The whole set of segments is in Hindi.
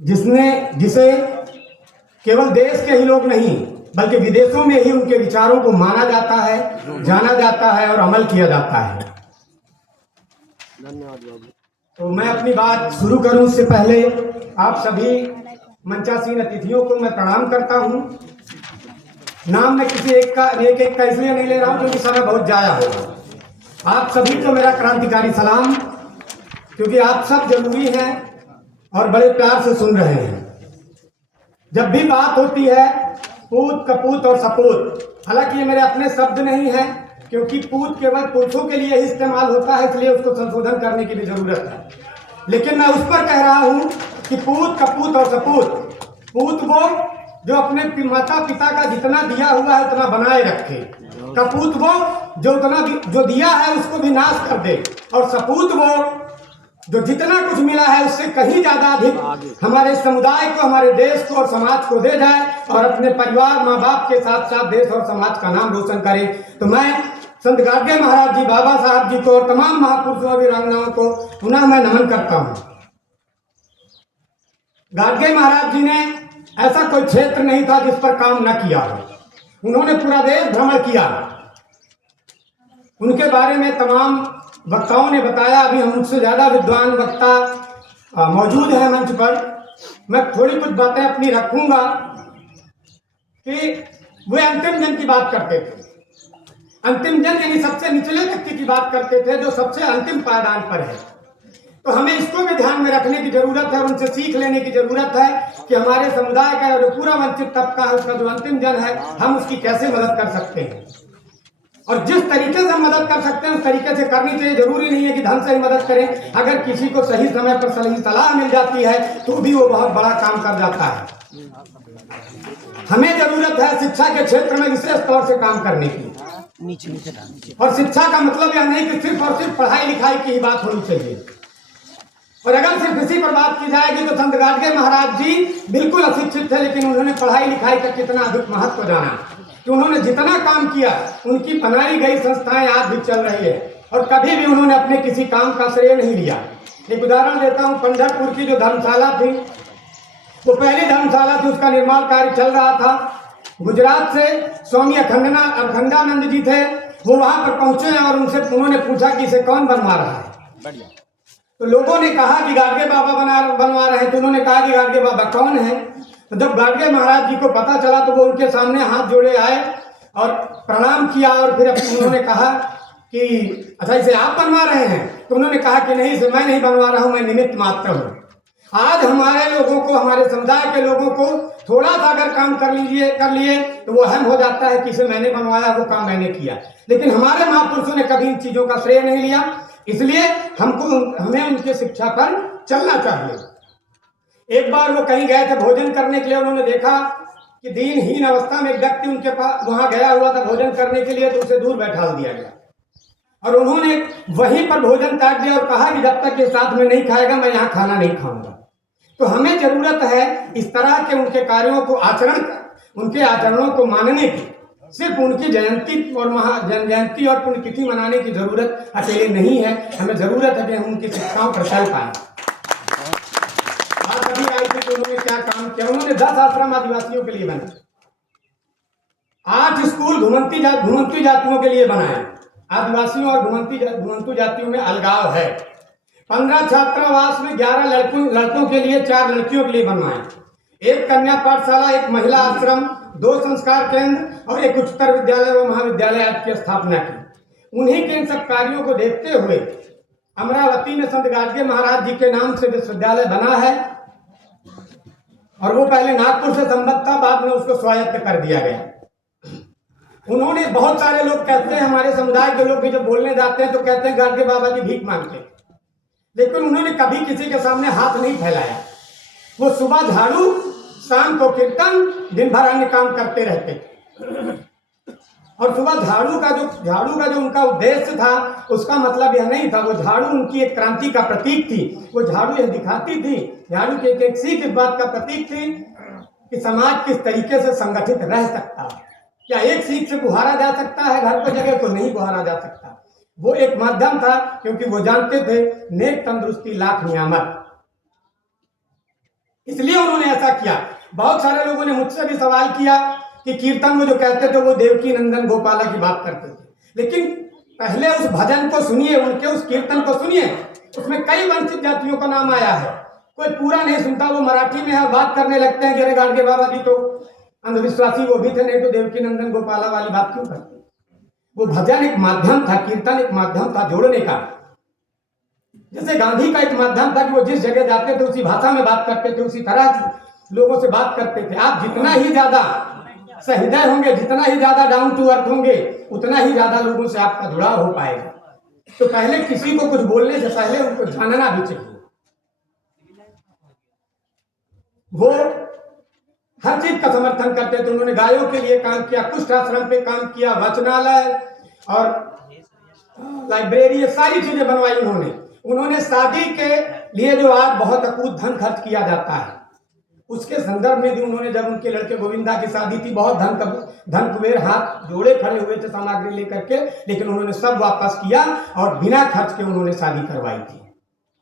जिसे केवल देश के ही लोग नहीं बल्कि विदेशों में ही उनके विचारों को माना जाता है, जाना जाता है और अमल किया जाता है। धन्यवाद बाबू। तो मैं अपनी बात शुरू करूं उससे पहले आप सभी मंचासीन अतिथियों को मैं प्रणाम करता हूं। नाम मैं किसी एक का इसलिए नहीं ले रहा हूं क्योंकि समय बहुत जाया होगा। आप सभी को मेरा क्रांतिकारी सलाम, क्योंकि आप सब जरूरी हैं और बड़े प्यार से सुन रहे हैं। जब भी बात होती है पूत, कपूत और सपूत, हालांकि ये मेरे अपने शब्द नहीं है क्योंकि पूत केवल पुरुषों के लिए ही इस्तेमाल होता है, इसलिए उसको संशोधन करने की भी जरूरत है। लेकिन मैं उस पर कह रहा हूं कि पूत, कपूत और सपूत। पूत वो जो अपने माता पिता का जितना दिया हुआ है उतना बनाए रखे, कपूत वो जो दिया है उसको भी नाश कर दे, और सपूत वो जो जितना कुछ मिला है उससे कहीं ज्यादा अधिक हमारे समुदाय को, हमारे देश को और समाज को दे जाए और अपने परिवार, माँ बाप के साथ साथ देश और समाज का नाम रोशन करे। तो मैं संत गाडगे महाराज जी, बाबा साहब जी को और तमाम महापुरुषों और वीरांगनाओं को पुनः मैं नमन करता हूँ। गाडगे महाराज जी ने ऐसा कोई क्षेत्र नहीं था जिस पर काम न किया हो। उन्होंने पूरा देश भ्रमण किया। उनके बारे में तमाम वक्ताओं ने बताया। अभी हम मुझसे ज्यादा विद्वान वक्ता मौजूद हैं मंच पर। मैं थोड़ी कुछ बातें अपनी रखूंगा कि वे अंतिम जन की बात करते थे। अंतिम जन यानी सबसे निचले व्यक्ति की बात करते थे, जो सबसे अंतिम पायदान पर है। तो हमें इसको भी ध्यान में रखने की जरूरत है और उनसे सीख लेने की जरूरत है कि हमारे समुदाय का जो पूरा वंचित तबका है, उसका जो अंतिम जन है, हम उसकी कैसे मदद कर सकते हैं। और जिस तरीके से हम मदद कर सकते हैं उस तरीके से करनी चाहिए। जरूरी नहीं है कि धन से ही मदद करें। अगर किसी को सही समय पर सही सलाह मिल जाती है तो भी वो बहुत बड़ा काम कर जाता है। हमें जरूरत है शिक्षा के क्षेत्र में विशेष तौर से काम करने की। और शिक्षा का मतलब यह नहीं कि सिर्फ और सिर्फ पढ़ाई लिखाई की ही बात होनी चाहिए। और अगर सिर्फ इसी पर बात की जाएगी तो संत गाडगे महाराज जी बिल्कुल अशिक्षित थे, लेकिन उन्होंने पढ़ाई लिखाई का कितना अधिक महत्व जाना कि उन्होंने जितना काम किया, उनकी बनाई गई संस्थाएं आज भी चल रही है और कभी भी उन्होंने अपने किसी काम का श्रेय नहीं लिया। एक उदाहरण देता हूं, पंढरपुर की जो धर्मशाला थी, वो पहली धर्मशाला थी, उसका निर्माण कार्य चल रहा था। गुजरात से स्वामी अखंडानंद जी थे, वो वहां पर पहुंचे और उन्होंने पूछा कि इसे कौन बनवा रहा है। तो लोगों ने कहा कि गाडगे बाबा बनवा रहे हैं। तो उन्होंने कहा कि गाडगे बाबा कौन है। तो जब गाडगे महाराज जी को पता चला तो वो उनके सामने हाथ जोड़े आए और प्रणाम किया और फिर उन्होंने कहा कि अच्छा इसे आप बनवा रहे हैं। तो उन्होंने कहा कि नहीं, इसे मैं नहीं बनवा रहा हूं, मैं निमित्त मात्र हूं। आज हमारे लोगों को, हमारे समुदाय के लोगों को थोड़ा सा अगर काम कर लिए तो वो अहम हो जाता है कि इसे मैंने बनवाया, वो काम मैंने किया। लेकिन हमारे महापुरुषों ने कभी इन चीजों का श्रेय नहीं लिया, इसलिए हमें उनकी शिक्षा पर चलना चाहिए। एक बार वो कहीं गए थे भोजन करने के लिए, उन्होंने देखा कि दीनहीन अवस्था में एक व्यक्ति उनके पास वहां गया हुआ था भोजन करने के लिए, तो उसे दूर बैठा दिया गया और उन्होंने वहीं पर भोजन त्याग दिया और कहा कि जब तक ये साथ में नहीं खाएगा मैं यहाँ खाना नहीं खाऊंगा। तो हमें जरूरत है इस तरह के उनके कार्यों को उनके आचरणों को मानने की। सिर्फ उनकी जयंती और जयंती और पुण्यतिथि मनाने की जरूरत अकेले नहीं है, हमें जरूरत है कि हम उनकी शिक्षाओं पर चल पाए। बात अभी आई थी कि उन्होंने क्या काम किया। उन्होंने 10 आश्रम आदिवासियों के लिए बनाए, 8 स्कूल घुमंतू जातियों के लिए बनाए। आदिवासियों और घुमंतू जातियों में अलगाव है। 15 छात्रावास में 11 लड़कों के लिए, 4 लड़कियों के लिए बनवाए। 1 कन्या पाठशाला, 1 महिला आश्रम, 2 संस्कार केंद्र और 1 उच्चतर विद्यालय व महाविद्यालय आदि की स्थापना की। उन्हीं के इन सब कार्यों को देखते हुए अमरावती में संत गाडगे महाराज जी के नाम से विश्वविद्यालय बना है और वो पहले नागपुर से संबद्ध था, बाद में उसको स्वायत्त कर दिया गया। उन्होंने, बहुत सारे लोग कहते हैं, हमारे समुदाय के लोग भी जब बोलने जाते हैं तो कहते हैं गाडगे बाबा की भीख मांगते, लेकिन उन्होंने कभी किसी के सामने हाथ नहीं फैलाया। वो सुबह झाड़ू, शाम को कीर्तन, दिन भर अन्य काम करते रहते। और सुबह झाड़ू का जो उनका उद्देश्य था, उसका मतलब यह नहीं था। वो झाड़ू उनकी एक क्रांति का प्रतीक थी। वो झाड़ू यह दिखाती थी, झाड़ू की एक सीख इस बात का प्रतीक थी कि समाज किस तरीके से संगठित रह सकता है। क्या एक सीख से गुहारा जा सकता है घर पर जगह को? नहीं गुहारा जा सकता। वो एक माध्यम था, क्योंकि वो जानते थे नेक तंदुरुस्ती लाख नियामत। इसलिए उन्होंने ऐसा किया। बहुत सारे लोगों ने मुझसे भी सवाल किया कि कीर्तन में जो कहते थे वो देवकी नंदन गोपाला की बात करते थे, लेकिन पहले उस भजन को सुनिए, उनके उस कीर्तन को सुनिए, उसमें कई वंचित जातियों का नाम आया है। कोई पूरा नहीं सुनता, वो मराठी में है, बात करने लगते हैं कि अरे गाड़गे बाबा जी तो अंधविश्वासी वो भी थे, नहीं तो देवकी नंदन गोपाला वाली बात क्यों करते। वो भजन एक माध्यम था, कीर्तन एक माध्यम था जोड़ने का। जैसे गांधी का एक माध्यम था कि वो जिस जगह जाते थे उसी भाषा में बात करते थे, उसी तरह लोगों से बात करते थे। आप जितना ही ज्यादा सहृदय होंगे, जितना ही ज्यादा डाउन टू अर्थ होंगे, उतना ही ज्यादा लोगों से आपका जुड़ाव हो पाएगा। तो पहले किसी को कुछ बोलने से पहले उनको जानना भी चाहिए। वो हर चीज का समर्थन करते थे। उन्होंने गायों के लिए काम किया, कुष्ठ आश्रम पे काम किया, वचनालय और लाइब्रेरी, ये सारी चीजें बनवाई उन्होंने शादी के लिए जो आज बहुत अकूत धन खर्च किया जाता है, उसके संदर्भ में भी उन्होंने, जब उनके लड़के गोविंदा की शादी थी, बहुत धन कुबेर हाथ जोड़े खड़े हुए थे सामग्री लेकर के, लेकिन उन्होंने सब वापस किया और बिना खर्च के उन्होंने शादी करवाई थी।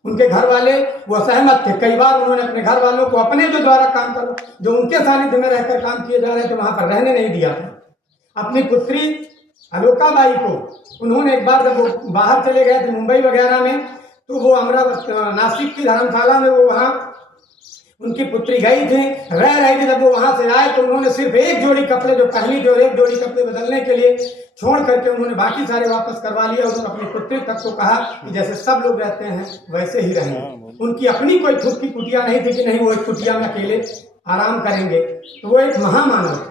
उनके घर वाले वो असहमत थे। कई बार उन्होंने अपने घर वालों को अपने जो द्वारा काम करो, जो उनके सानिध्य में रहकर काम किए जा रहे थे, वहां पर रहने नहीं दिया था। अपनी पुत्री अलोकाबाई को उन्होंने एक बार जब वो बाहर चले गए थे मुंबई वगैरह में, तो वो अमरावती नासिक की धर्मशाला में वो वहाँ उनकी पुत्री गई थी, रह रही थी। जब वो वहां से आए तो उन्होंने सिर्फ एक जोड़ी कपड़े जो पहनी थी और एक जोड़ी कपड़े बदलने के लिए छोड़ करके उन्होंने बाकी सारे वापस करवा लिए। उन्होंने अपनी पुत्री तक को कहा कि जैसे सब लोग रहते हैं वैसे ही रहेंगे। उनकी अपनी कोई खुद की कुटिया नहीं थी कि नहीं वो एक कुटिया में अकेले आराम करेंगे। तो वो एक महामानव